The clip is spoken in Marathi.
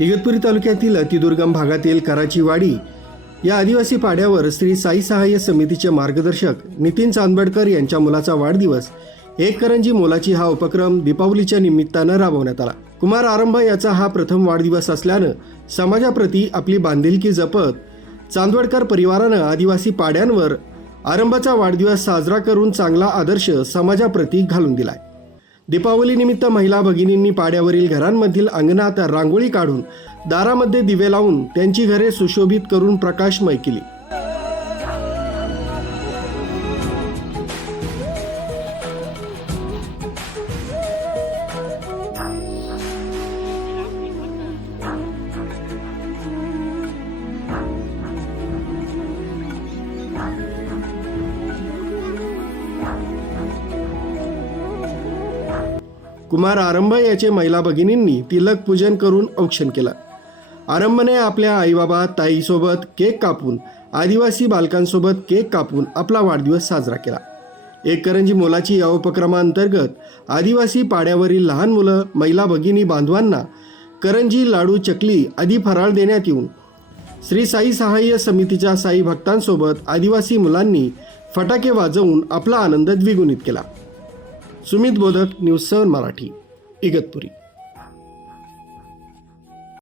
इगतपुरी तालुक्यातील अतिदुर्गम भागातील कराची वाडी या आदिवासी पाड्यावर श्री साई सहाय्य समितीचे मार्गदर्शक नितीन चांदबडकर यांच्या मुलाचा वाढदिवस एक करंजी मोलाची हा उपक्रम दीपावलीच्या निमित्तानं राबवण्यात आला. कुमार आरंभ याचा हा प्रथम वाढदिवस असल्यानं समाजाप्रती आपली बांधिलकी जपत चांदवडकर परिवारानं आदिवासी पाड्यांवर आरंभाचा वाढदिवस साजरा करून चांगला आदर्श समाजाप्रती घालून दिलाय. दीपावलीनिमित्त महिला भगिनींनी पाड्यावरील घरांमधील अंगणात रांगोळी काढून दारामध्ये दिवे लावून त्यांची घरे सुशोभित करून प्रकाशमय केली. कुमार आरंभ याचे महिला भगिनींनी तिलक पूजन करून औक्षण केलं. आरंभने आपल्या आईबाबा ताईसोबत केक कापून आदिवासी बालकांसोबत केक कापून आपला वाढदिवस साजरा केला. एक करंजी मोलाची या उपक्रमाअंतर्गत आदिवासी पाड्यावरील लहान मुलं महिला भगिनी बांधवांना करंजी लाडू चकली आदी फराळ देण्यात येऊन श्री साई सहाय्य समितीच्या साई भक्तांसोबत आदिवासी मुलांनी फटाके वाजवून आपला आनंद द्विगुणित केला. सुमित बोधक न्यूज सेवन मराठी इगतपुरी.